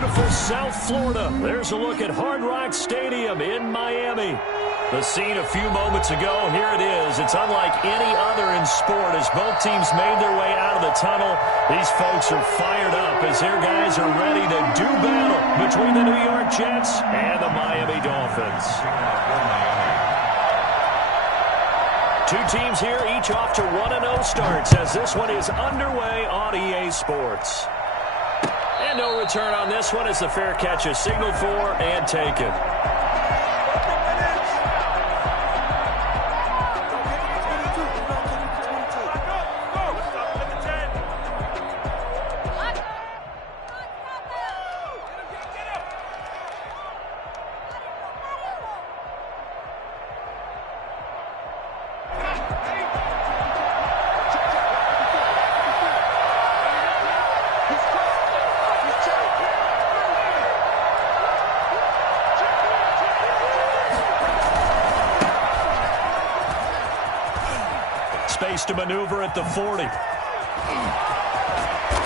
beautiful South Florida. There's a look at Hard Rock Stadium in Miami. The scene a few moments ago, here it is. It's unlike any other in sport as both teams made their way out of the tunnel. These folks are fired up as their guys are ready to do battle between the New York Jets and the Miami Dolphins. Two teams here, each off to 1-0 starts as this one is underway on EA Sports. And no return on this one as the fair catch is signaled for and taken. Space to maneuver at the 40.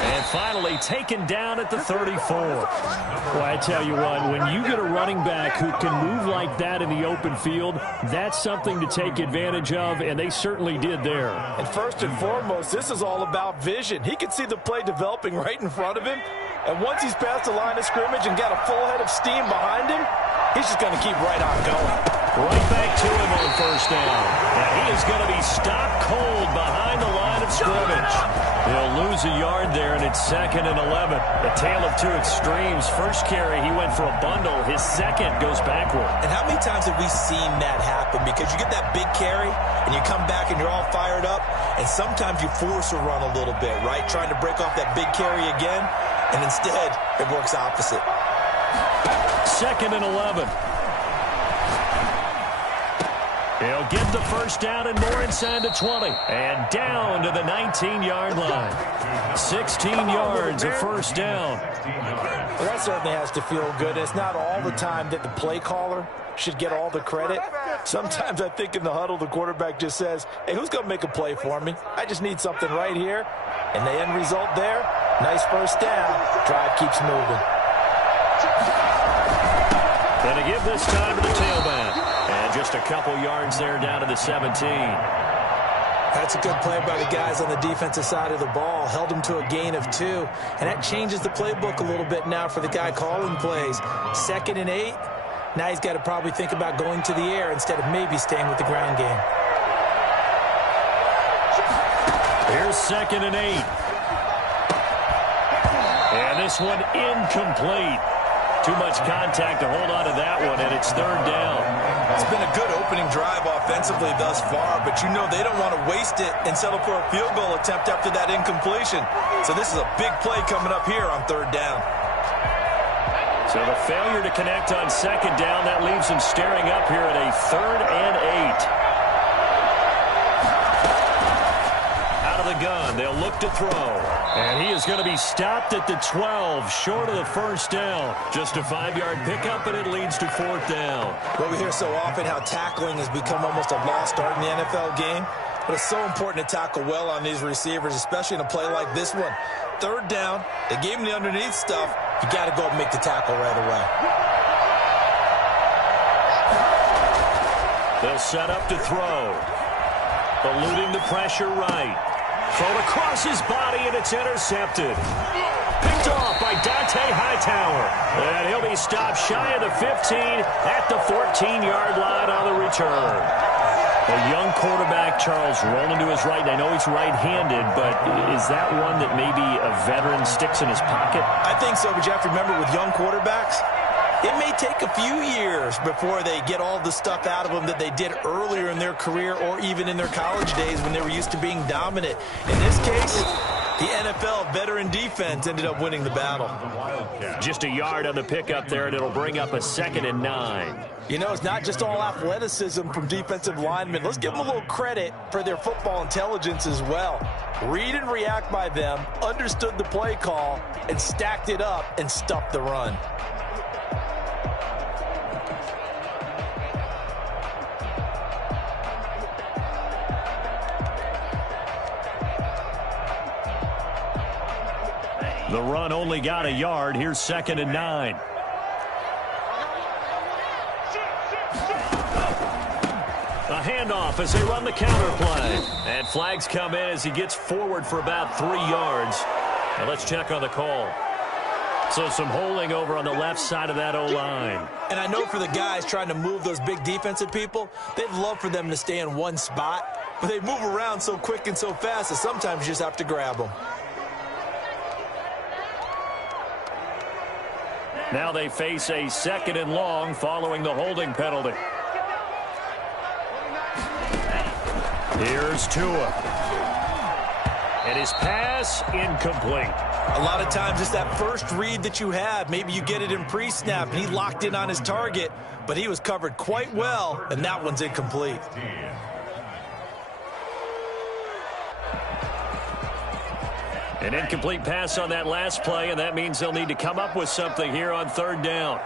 And finally taken down at the 34. Well, I tell you what, when you get a running back who can move like that in the open field, that's something to take advantage of, and they certainly did there. And first and foremost, this is all about vision. He can see the play developing right in front of him, and once he's past the line of scrimmage and got a full head of steam behind him, he's just going to keep right on going. Right back to him on first down. And he is going to be stopped cold behind the line of scrimmage. He'll lose a yard there, and it's 2nd and 11. The tale of two extremes. First carry, he went for a bundle. His second goes backward. And how many times have we seen that happen? Because you get that big carry, and you come back and you're all fired up, and sometimes you force a run a little bit, right? Trying to break off that big carry again, and instead it works opposite. 2nd and 11. He'll get the first down and more inside the 20. And down to the 19-yard line. 16 yards, a first down. Well, that certainly has to feel good. It's not all the time that the play caller should get all the credit. Sometimes I think in the huddle, the quarterback just says, hey, who's going to make a play for me? I just need something right here. And the end result there, nice first down. Drive keeps moving. And to give this time to the tailback. And just a couple yards there down to the 17. That's a good play by the guys on the defensive side of the ball. Held them to a gain of 2. And that changes the playbook a little bit now for the guy calling plays. 2nd and 8. Now he's got to probably think about going to the air instead of maybe staying with the ground game. Here's 2nd and 8. And this one incomplete. Too much contact to hold on to that one, and it's 3rd down. It's been a good opening drive offensively thus far, but you know they don't want to waste it and settle for a field goal attempt after that incompletion. So this is a big play coming up here on 3rd down. So the failure to connect on 2nd down, that leaves him staring up here at a 3rd and 8. Out of the gun, they'll look to throw. And he is going to be stopped at the 12, short of the first down. Just a 5-yard pickup, and it leads to 4th down. Well, we hear so often how tackling has become almost a lost art in the NFL game. But it's so important to tackle well on these receivers, especially in a play like this one. 3rd down, they gave him the underneath stuff. You got to go and make the tackle right away. They'll set up to throw. Eluding the pressure right. Thrown across his body, and it's intercepted. Picked off by Dante Hightower. And he'll be stopped shy of the 15 at the 14-yard line on the return. A young quarterback, Charles, rolling to his right. And I know he's right-handed, but is that one that maybe a veteran sticks in his pocket? I think so, but you have to remember with young quarterbacks, it may take a few years before they get all the stuff out of them that they did earlier in their career or even in their college days when they were used to being dominant. In this case, the NFL veteran defense ended up winning the battle. Just a yard on the pickup there, and it'll bring up a 2nd and 9. You know, it's not just all athleticism from defensive linemen. Let's give them a little credit for their football intelligence as well. Read and react by them, understood the play call, and stacked it up and stuffed the run. The run only got a yard. Here's 2nd and 9. A handoff as they run the counter play. And flags come in as he gets forward for about 3 yards. Now let's check on the call. So some holding over on the left side of that O-line. And I know for the guys trying to move those big defensive people, they'd love for them to stay in one spot. But they move around so quick and so fast that sometimes you just have to grab them. Now they face a 2nd and long following the holding penalty. Here's Tua. And his pass incomplete. A lot of times it's that first read that you have. Maybe you get it in pre-snap, and he locked in on his target, but he was covered quite well, and that one's incomplete. An incomplete pass on that last play, and that means they'll need to come up with something here on 3rd down.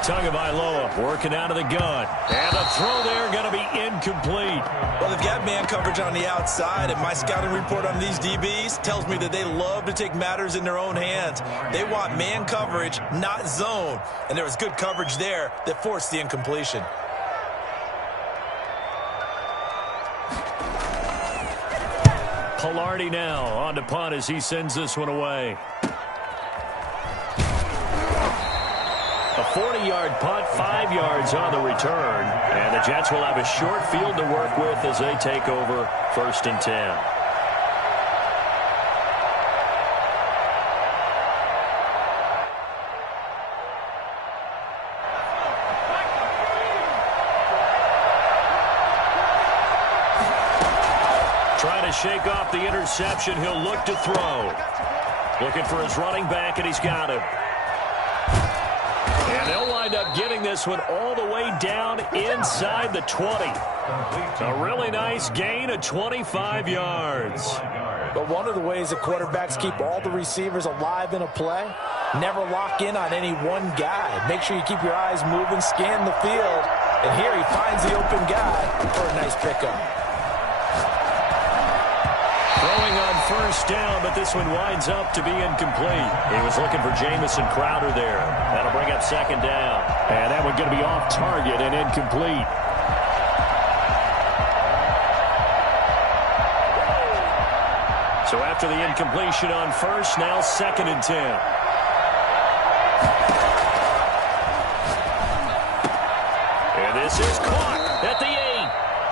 Tagovailoa working out of the gun. And the throw there going to be incomplete. Well, they've got man coverage on the outside, and my scouting report on these DBs tells me that they love to take matters in their own hands. They want man coverage, not zone. And there was good coverage there that forced the incompletion. Pilardi now on to punt as he sends this one away. A 40-yard punt, 5 yards on the return. And the Jets will have a short field to work with as they take over 1st and 10. Trying to shake off the interception. He'll look to throw. Looking for his running back, and he's got him. And they'll wind up getting this one all the way down inside the 20. A really nice gain of 25 yards. But one of the ways the quarterbacks keep all the receivers alive in a play, never lock in on any one guy. Make sure you keep your eyes moving, scan the field. And here he finds the open guy for a nice pickup. Throwing on 1st down, but this one winds up to be incomplete. He was looking for Jamison Crowder there. That'll bring up 2nd down. And that one going to be off target and incomplete. So after the incompletion on 1st, now 2nd and 10. And this is caught at the 8.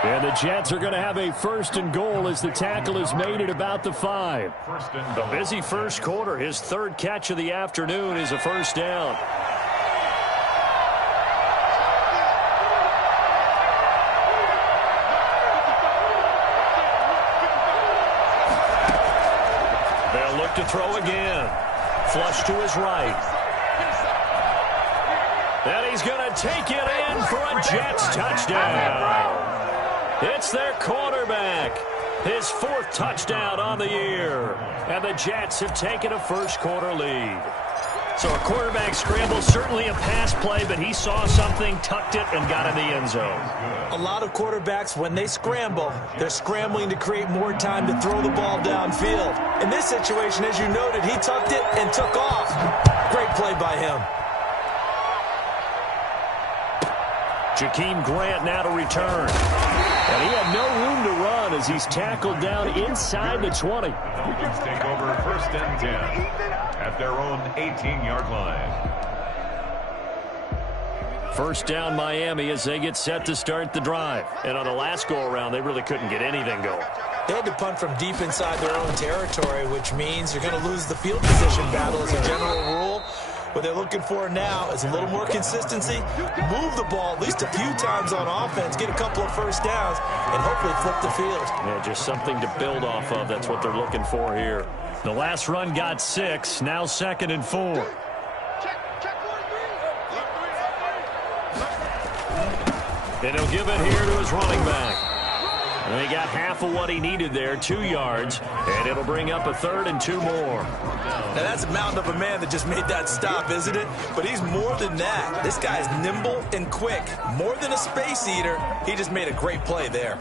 And the Jets are going to have a 1st and goal as the tackle is made at about the 5. A busy first quarter. His 3rd catch of the afternoon is a 1st down. They'll look to throw again. Flush to his right. And he's going to take it in for a Jets touchdown. It's their quarterback. His 4th touchdown on the year. And the Jets have taken a first quarter lead. So a quarterback scramble, certainly a pass play, but he saw something, tucked it, and got in the end zone. A lot of quarterbacks, when they scramble, they're scrambling to create more time to throw the ball downfield. In this situation, as you noted, he tucked it and took off. Great play by him. Jakeem Grant now to return. And he had no room to run as he's tackled down inside the 20. Let's take over 1st and 10 at their own 18-yard line. 1st down Miami as they get set to start the drive. And on the last go-around, they really couldn't get anything going. They had to punt from deep inside their own territory, which means you're going to lose the field position battle as a general rule. What they're looking for now is a little more consistency, move the ball at least a few times on offense, get a couple of 1st downs, and hopefully flip the field. Yeah, just something to build off of. That's what they're looking for here. The last run got 6, now 2nd and 4. And he'll give it here to his running back. And he got half of what he needed there, 2 yards, and it'll bring up a 3rd and 2 more. Now, that's a mountain of a man that just made that stop, isn't it? But he's more than that. This guy's nimble and quick. More than a space eater, he just made a great play there.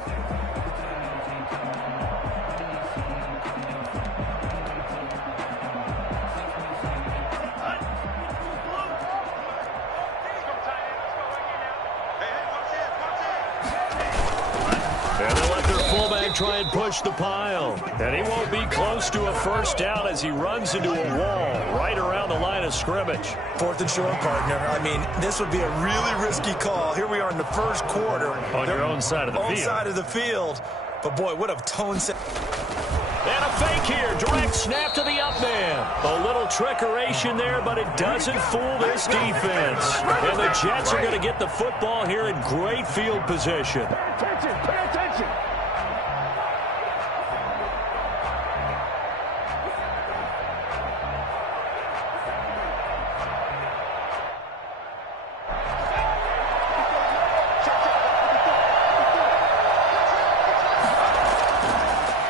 try and push the pile. And he won't be close to a first down as he runs into a wall right around the line of scrimmage. 4th and short, partner. I mean, this would be a really risky call. Here we are in the first quarter. On your own side of the field. Own side of the field. But, boy, what a tone set. And a fake here. Direct snap to the up man. A little trickeration there, but it doesn't fool this defense. And the Jets are going to get the football here in great field position. Pay attention. Pay attention.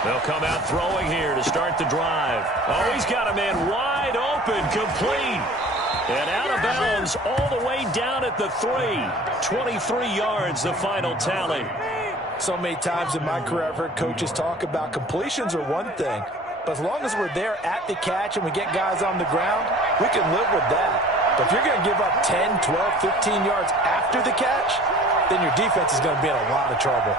They'll come out throwing here to start the drive. Oh, he's got a man wide open, complete. And out of bounds all the way down at the 3. 23 yards, the final tally. So many times in my career I've heard coaches talk about completions are one thing, but as long as we're there at the catch and we get guys on the ground, we can live with that. But if you're going to give up 10, 12, 15 yards after the catch, then your defense is going to be in a lot of trouble.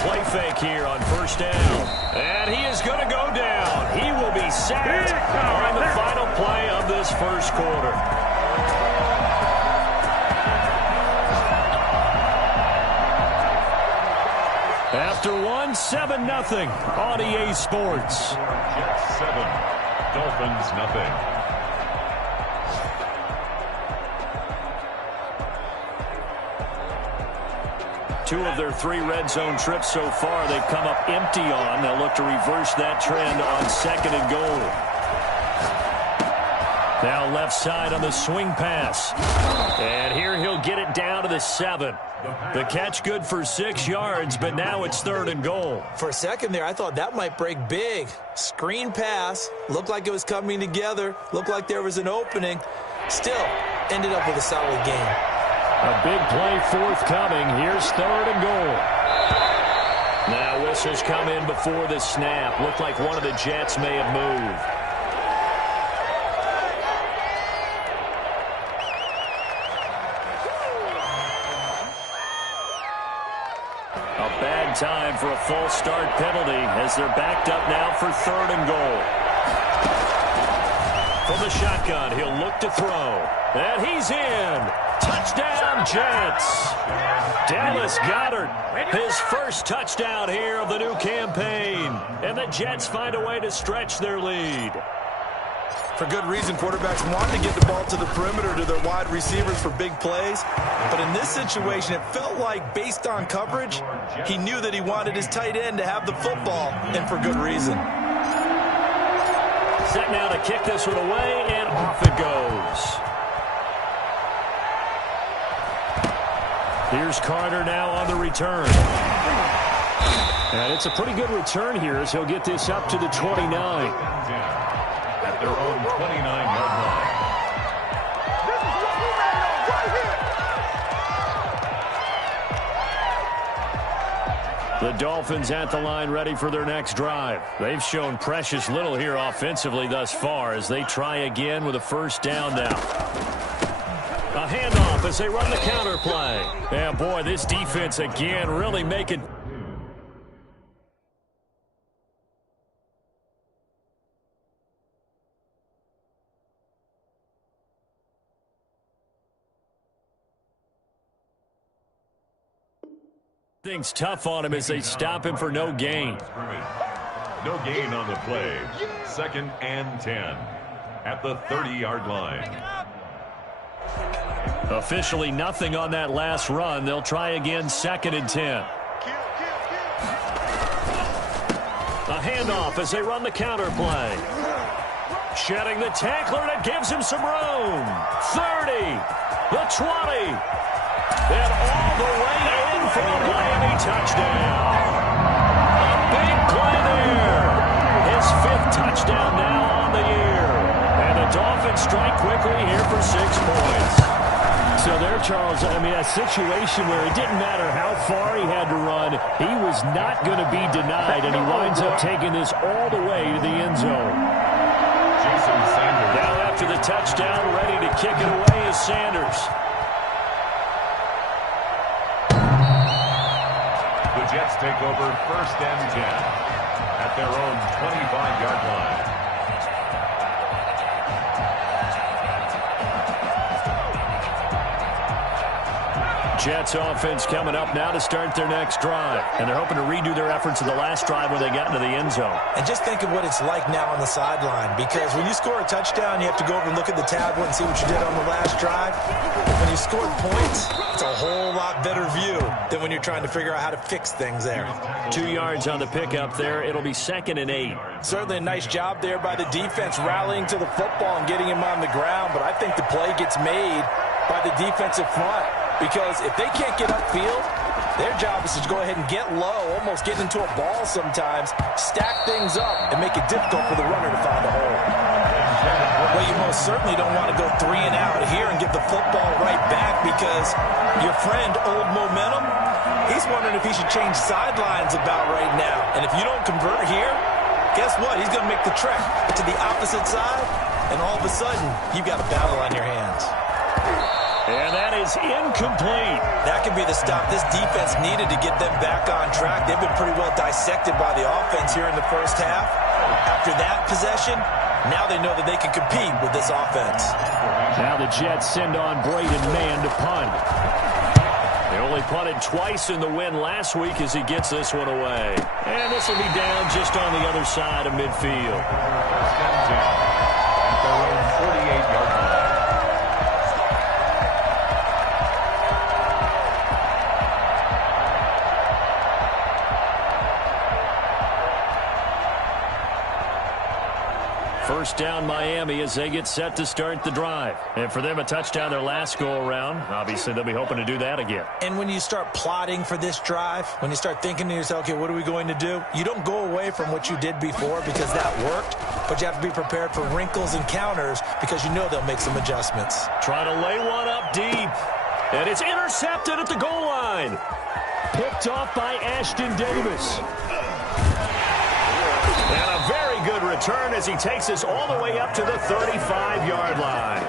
Play fake here on first down. And he is going to go down. He will be sacked on the final play of this first quarter. After 1, 7-0 on EA Sports. Jets 7, Dolphins nothing. Two of their 3 red zone trips so far they've come up empty on. They'll look to reverse that trend on 2nd and goal. Now left side on the swing pass. And here he'll get it down to the 7. The catch good for 6 yards, but now it's 3rd and goal. For a second there, I thought that might break big. Screen pass. Looked like it was coming together. Looked like there was an opening. Still, ended up with a solid game. A big play forthcoming. Here's 3rd and goal. Now whistles come in before the snap. Looked like one of the Jets may have moved. A bad time for a false start penalty as they're backed up now for 3rd and goal. From the shotgun, he'll look to throw. And he's in. Touchdown, Jets. Dallas Goedert, his first touchdown here of the new campaign. And the Jets find a way to stretch their lead. For good reason, quarterbacks want to get the ball to the perimeter to their wide receivers for big plays. But in this situation, it felt like, based on coverage, he knew that he wanted his tight end to have the football, and for good reason. Set now to kick this one away, and off it goes. Here's Carter now on the return. And it's a pretty good return here as he'll get this up to the 29. At their own 29-yard line. This is what we ran on right here. The Dolphins at the line ready for their next drive. They've shown precious little here offensively thus far as they try again with a first down now. A handoff as they run the counter play. And boy, this defense again really making things tough on him as they stop him for no gain. No gain on the play. 2nd and 10 at the 30-yard line. Officially nothing on that last run. They'll try again 2nd and 10. A handoff as they run the counter play. Shedding the tackler, and it gives him some room. 30, the 20, and all the way in for a Miami touchdown. A big play there. His 5th touchdown now on the year. And the Dolphins strike quickly here for 6 points. So there, Charles, I mean, a situation where it didn't matter how far he had to run, he was not going to be denied, and he winds up taking this all the way to the end zone. Jason Sanders. Now after the touchdown, ready to kick it away is Sanders. Jets take over 1st and 10 at their own 25-yard line. Jets offense coming up now to start their next drive. And they're hoping to redo their efforts in the last drive when they got into the end zone. And just think of what it's like now on the sideline, because when you score a touchdown, you have to go over and look at the tablet and see what you did on the last drive. When you scored points, it's a whole lot better view than when you're trying to figure out how to fix things there. 2 yards on the pickup there. It'll be 2nd and 8. Certainly a nice job there by the defense rallying to the football and getting him on the ground, but I think the play gets made by the defensive front. Because if they can't get upfield, their job is to go ahead and get low, almost get into a ball sometimes, stack things up, and make it difficult for the runner to find a hole. Well, you most certainly don't want to go 3 and out here and give the football right back, because your friend, Old Momentum, he's wondering if he should change sidelines about right now. And if you don't convert here, guess what? He's going to make the trek to the opposite side, and all of a sudden, you've got a battle on your hands. And that is incomplete. That could be the stop this defense needed to get them back on track. They've been pretty well dissected by the offense here in the first half. After that possession, now they know that they can compete with this offense. Now the Jets send on Braden Mann to punt. They only punted twice in the win last week as he gets this one away. And this will be down just on the other side of midfield. First and 10 at their own 48-yard line. First down Miami as they get set to start the drive. And for them, a touchdown their last go-around. Obviously, they'll be hoping to do that again. And when you start plotting for this drive, when you start thinking to yourself, okay, what are we going to do? You don't go away from what you did before because that worked, but you have to be prepared for wrinkles and counters because you know they'll make some adjustments. Trying to lay one up deep. And it's intercepted at the goal line. Picked off by Ashton Davis. And a very good return as he takes us all the way up to the 35-yard line.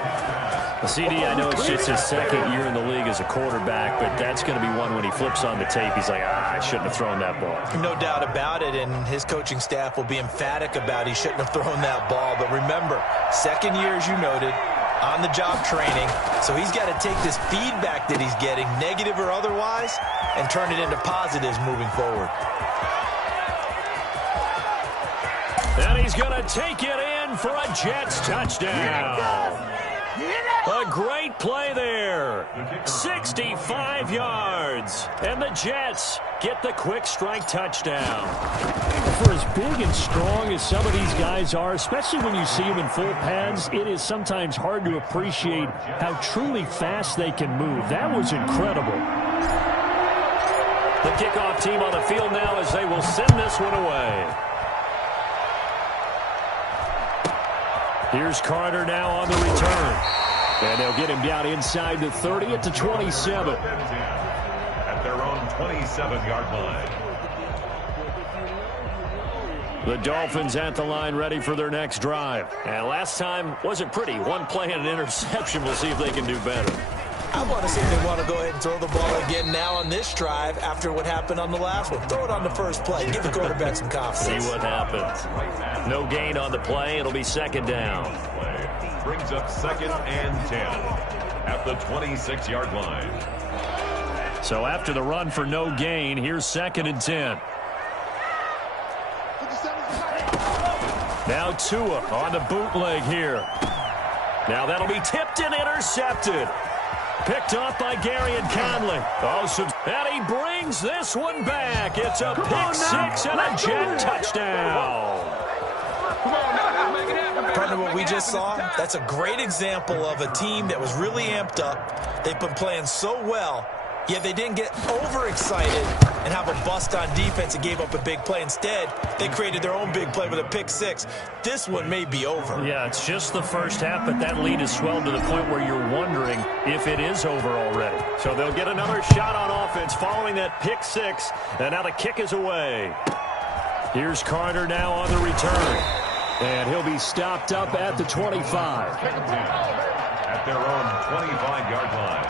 The CD, I know it's just his second year in the league as a quarterback, but that's going to be one when he flips on the tape. He's like, I shouldn't have thrown that ball. No doubt about it, and his coaching staff will be emphatic about he shouldn't have thrown that ball. But remember, second year, as you noted, on-the-job training, so he's got to take this feedback that he's getting, negative or otherwise, and turn it into positives moving forward. And he's going to take it in for a Jets touchdown. A great play there. 65 yards. And the Jets get the quick strike touchdown. For as big and strong as some of these guys are, especially when you see them in full pads, it is sometimes hard to appreciate how truly fast they can move. That was incredible. The kickoff team on the field now as they will send this one away. Here's Carter now on the return. And they'll get him down inside the 30 at the 27. At their own 27-yard line. The Dolphins at the line ready for their next drive. And last time wasn't pretty. One play and an interception. We'll see if they can do better. I want to see if they want to go ahead and throw the ball again now on this drive after what happened on the last one. Throw it on the first play. Give the quarterback some confidence. See what happens. No gain on the play. It'll be second down. Brings up 2nd and 10 at the 26-yard line. So after the run for no gain, here's 2nd and 10. Now Tua on the bootleg here. Now that'll be tipped and intercepted. Picked off by Gary and Conley. And he brings this one back. It's a pick six and a Jet touchdown. Partner, what we just saw, that's a great example of a team that was really amped up. They've been playing so well, yet they didn't get overexcited and have a bust on defense and gave up a big play. Instead, they created their own big play with a pick six. This one may be over. Yeah, it's just the first half, but that lead has swelled to the point where you're wondering if it is over already. So they'll get another shot on offense following that pick six, and now the kick is away. Here's Carter now on the return. And he'll be stopped up at the 25. At their own 25-yard line.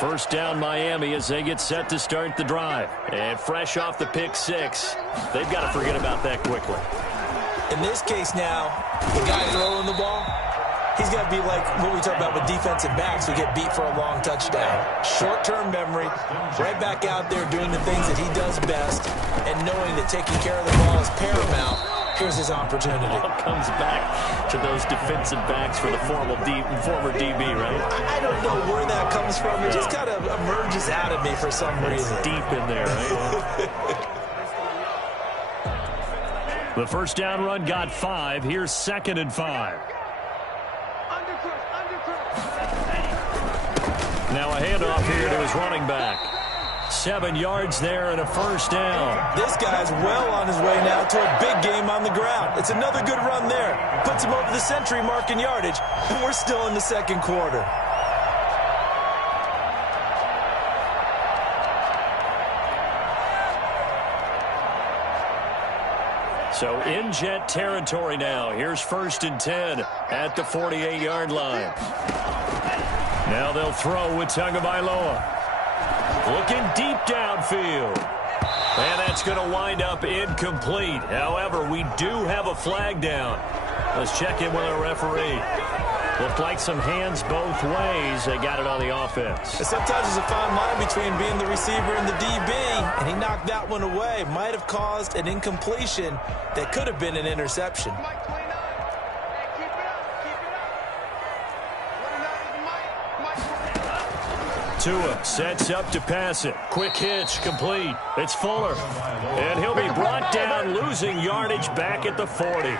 First down Miami as they get set to start the drive. And fresh off the pick six, they've got to forget about that quickly. In this case now, the guy throwing the ball, he's got to be like what we talk about with defensive backs who get beat for a long touchdown. Short-term memory, right back out there doing the things that he does best, and knowing that taking care of the ball is paramount. Here's his opportunity. Comes back to those defensive backs for the former DB, right? I don't know where that comes from. It just kind of emerges out of me for some reason. It's deep in there, right? The first down run got 5. Here's 2nd and 5. Now a handoff here to his running back. 7 yards there and a first down. This guy's well on his way now to a big game on the ground. It's another good run there. Puts him over the century mark in yardage, and we're still in the second quarter. So in Jet territory now. Here's 1st and 10 at the 48-yard line. Now they'll throw with Tagovailoa. Looking deep downfield. And that's going to wind up incomplete. However, we do have a flag down. Let's check in with our referee. Looked like some hands both ways. They got it on the offense. Sometimes there's a fine line between being the receiver and the DB, and he knocked that one away. Might have caused an incompletion that could have been an interception. Tua sets up to pass it. Quick hitch, complete. It's Fuller. And he'll be brought down, losing yardage back at the 40.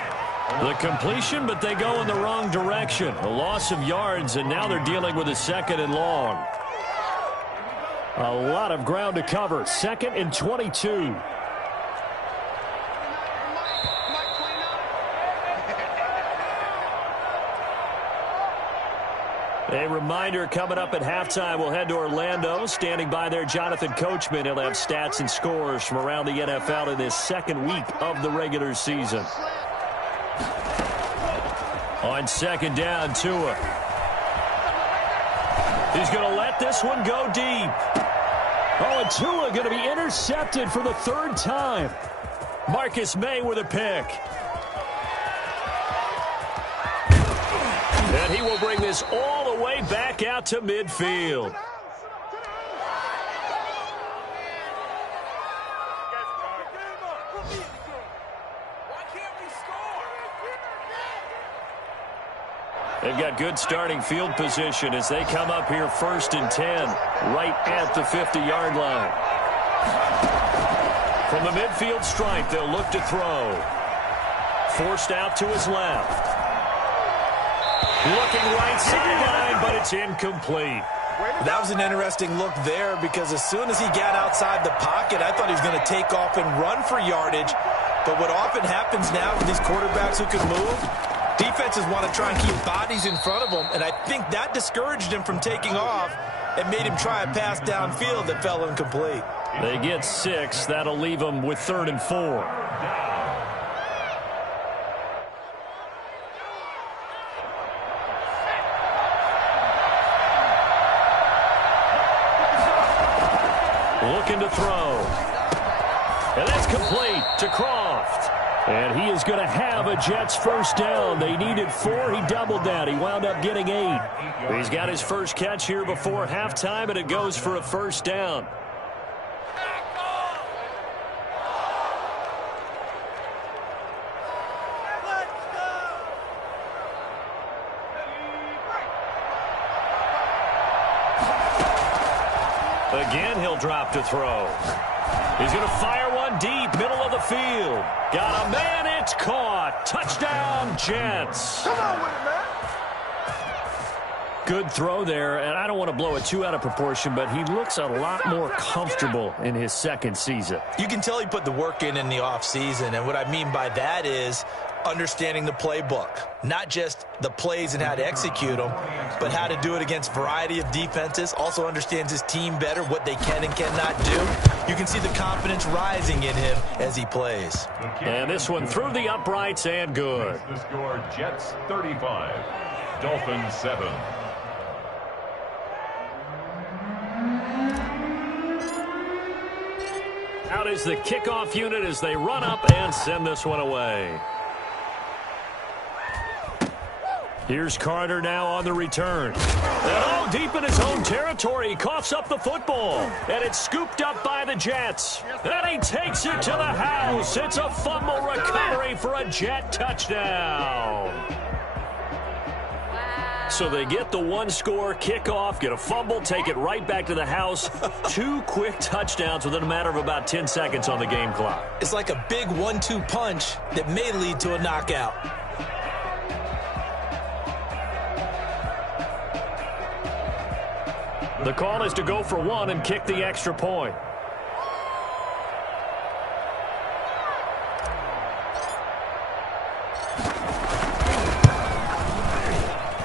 The completion, but they go in the wrong direction. A loss of yards, and now they're dealing with a 2nd and long. A lot of ground to cover. 2nd and 22. A reminder coming up at halftime, we'll head to Orlando. Standing by there, Jonathan Coachman. He'll have stats and scores from around the NFL in this 2nd week of the regular season. On 2nd down, Tua. He's going to let this one go deep. Oh, and Tua going to be intercepted for the 3rd time. Marcus May with a pick. And he will bring this all the way back out to midfield. They've got good starting field position as they come up here 1st and 10, right at the 50-yard line. From the midfield stripe, they'll look to throw. Forced out to his left. Looking right sideline, but it's incomplete. That was an interesting look there because as soon as he got outside the pocket, I thought he was going to take off and run for yardage. But what often happens now with these quarterbacks who can move, defenses want to try and keep bodies in front of them, and I think that discouraged him from taking off and made him try a pass downfield that fell incomplete. They get 6. That'll leave them with 3rd and 4. Looking to throw. And that's complete to Croft. And he is going to have a Jets first down. They needed 4. He doubled that. He wound up getting 8. He's got his first catch here before halftime, and it goes for a first down. Again, he'll drop to throw. He's going to fire one deep, middle of the field. Got a man, it's caught. Touchdown, Jets. Come on with it, man. Good throw there, and I don't want to blow it too out of proportion, but he looks a lot more comfortable in his 2nd season. You can tell he put the work in the offseason, and what I mean by that is understanding the playbook. Not just the plays and how to execute them, but how to do it against a variety of defenses. Also understands his team better, what they can and cannot do. You can see the confidence rising in him as he plays. And this one through the uprights and good. The score, Jets 35, Dolphins 7. Out is the kickoff unit as they run up and send this one away. Here's Carter now on the return. And deep in his own territory, he coughs up the football. And it's scooped up by the Jets. And he takes it to the house. It's a fumble recovery for a Jet touchdown. So they get the one-score kickoff, get a fumble, take it right back to the house. 2 quick touchdowns within a matter of about 10 seconds on the game clock. It's like a big 1-2 punch that may lead to a knockout. The call is to go for 1 and kick the extra point.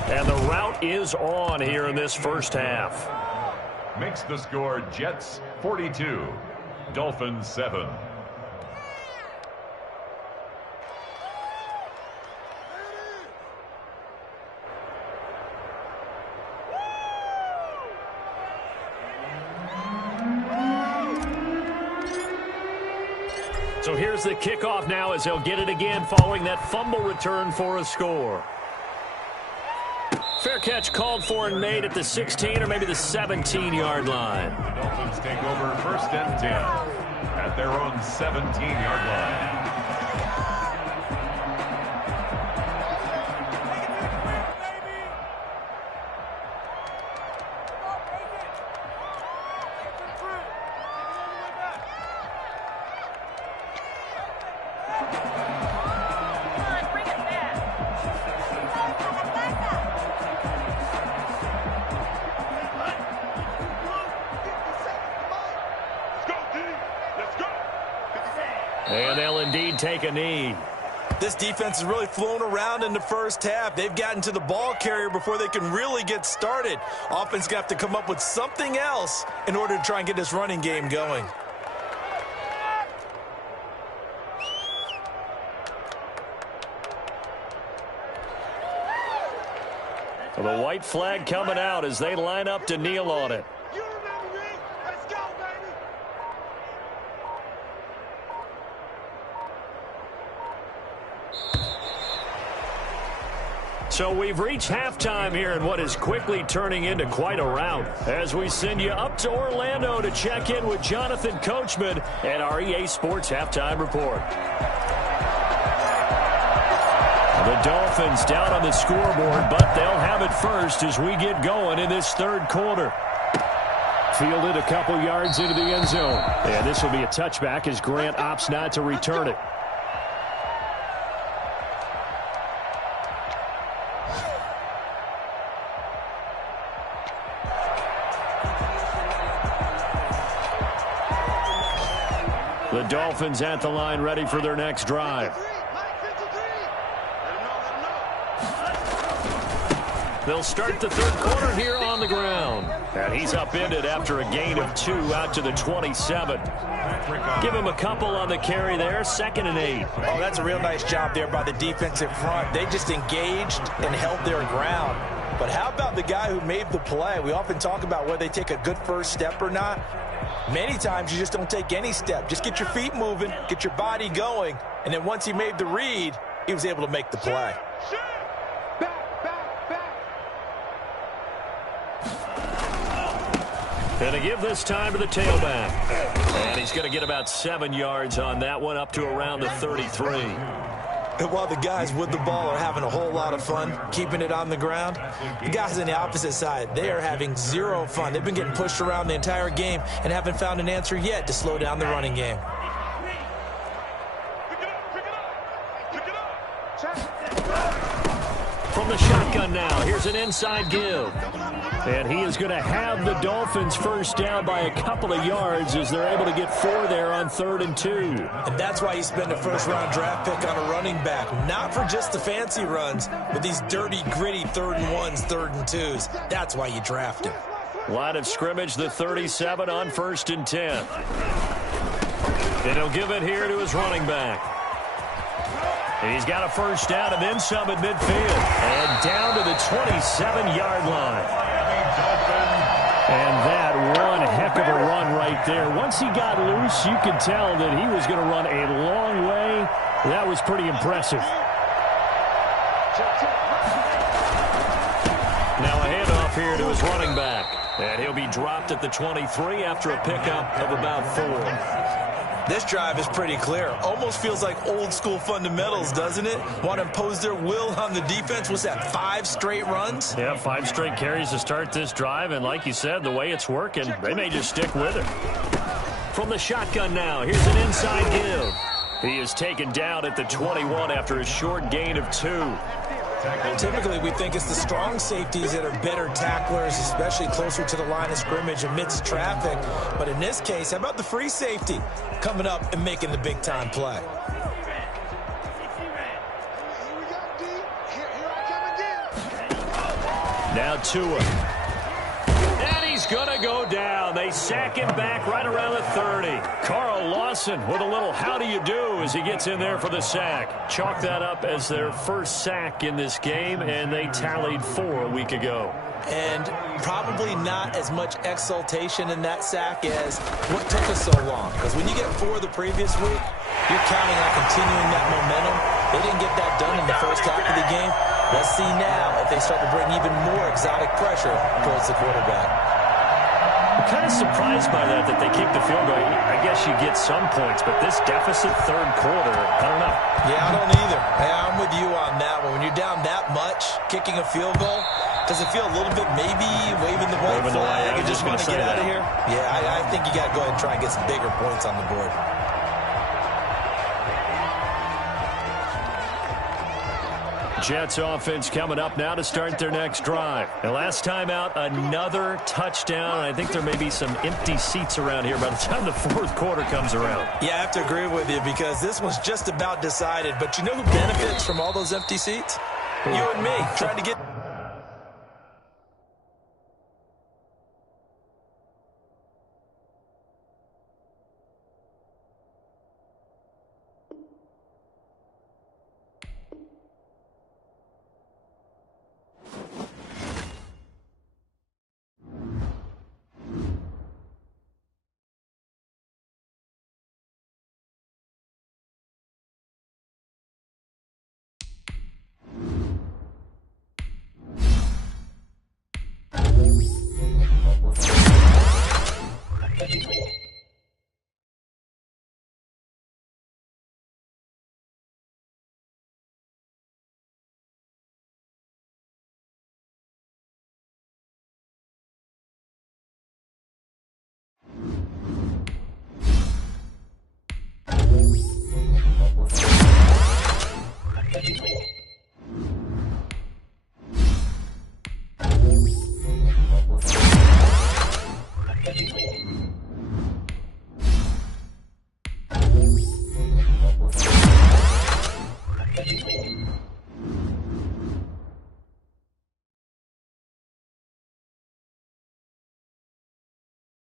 And the route is on here in this first half. Makes the score Jets 42, Dolphins 7. So here's the kickoff now as they'll get it again following that fumble return for a score. Fair catch called for and made at the 16 or maybe the 17-yard line. The Dolphins take over 1st and 10 at their own 17-yard line. And they'll indeed take a knee. This defense has really flown around in the first half. They've gotten to the ball carrier before they can really get started. Offense going to have to come up with something else in order to try and get this running game going. The white flag coming out as they line up to kneel on it. So we've reached halftime here in what is quickly turning into quite a rout as we send you up to Orlando to check in with Jonathan Coachman and our EA Sports Halftime Report. The Dolphins down on the scoreboard, but they'll have it first as we get going in this third quarter. Fielded a couple yards into the end zone. And this will be a touchback as Grant opts not to return it. The Dolphins at the line ready for their next drive. They'll start the third quarter here on the ground. And he's upended after a gain of 2 out to the 27. Give him a couple on the carry there, 2nd and 8. Oh, that's a real nice job there by the defensive front. They just engaged and held their ground. But how about the guy who made the play? We often talk about whether they take a good first step or not. Many times you just don't take any step. Just get your feet moving, get your body going, and then once he made the read, he was able to make the play. And to give this time to the tailback. And he's going to get about 7 yards on that one, up to around the 33. And while the guys with the ball are having a whole lot of fun keeping it on the ground, the guys on the opposite side, they are having zero fun. They've been getting pushed around the entire game and haven't found an answer yet to slow down the running game. From the shotgun now, here's an inside give. And he is going to have the Dolphins first down by a couple of yards as they're able to get 4 there on 3rd and 2. And that's why you spend a first-round draft pick on a running back. Not for just the fancy runs, but these dirty, gritty 3rd and 1s, 3rd and 2s. That's why you draft him. Line of scrimmage, the 37 on 1st and 10. And he'll give it here to his running back. He's got a first down and then some at midfield. And down to the 27-yard line. And that one heck of a run right there. Once he got loose, you could tell that he was going to run a long way. That was pretty impressive. Now a handoff here to his running back. And he'll be dropped at the 23 after a pickup of about 4. This drive is pretty clear. Almost feels like old school fundamentals, doesn't it? Want to impose their will on the defense. Was that 5 straight runs? Yeah, 5 straight carries to start this drive. And like you said, the way it's working, they may just stick with it. From the shotgun now, here's an inside give. He is taken down at the 21 after a short gain of 2. Typically, we think it's the strong safeties that are better tacklers, especially closer to the line of scrimmage amidst traffic. But in this case, how about the free safety coming up and making the big-time play? Now Tua. And he's going to go down. They sack him back right around the 30. Carl Lawson with a little how do you do as he gets in there for the sack. Chalk that up as their first sack in this game, and they tallied 4 a week ago. And probably not as much exultation in that sack as what took us so long. Because when you get 4 the previous week, you're counting on continuing that momentum. They didn't get that done in the first half of the game. Let's see now if they start to bring even more exotic pressure towards the quarterback. I'm kind of surprised by that they kick the field goal. I guess you get some points, but this deficit third quarter, I don't know. Yeah, I don't either. Yeah, I'm with you on that one. When you're down that much, kicking a field goal, does it feel a little bit maybe waving the white flag and just want to get out of here? Yeah, I think you got to go ahead and try and get some bigger points on the board. Jets offense coming up now to start their next drive. And last time out, another touchdown. I think there may be some empty seats around here by the time the fourth quarter comes around. Yeah, I have to agree with you because this one's just about decided. But you know who benefits from all those empty seats? You and me, trying to get